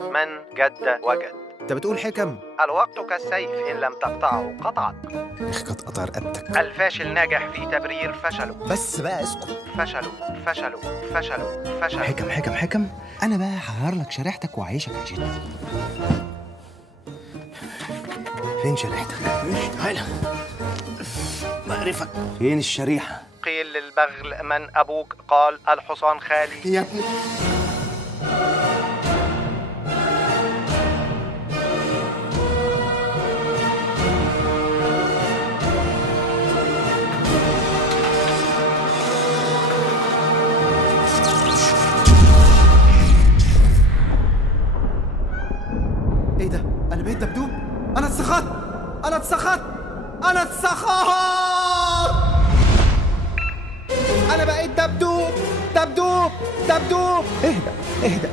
من جد وجد. انت بتقول حكم؟ الوقت كالسيف إن لم تقطعه قطعك. اخ قطع رقبتك. الفاشل ناجح في تبرير فشله. بس بقى اسكت. فشلوا فشلوا فشلوا فشلوا. حكم، انا بقى هغير لك شريحتك واعيشك عيشتك. فين شريحتك؟ تعالى مقرفك. فين الشريحة؟ قيل للبغل من أبوك؟ قال الحصان خالي. يا ابني ايه ده؟ انا بقيت دبدوب؟ انا اتسخطت. انا بقيت دبدوب. اهدى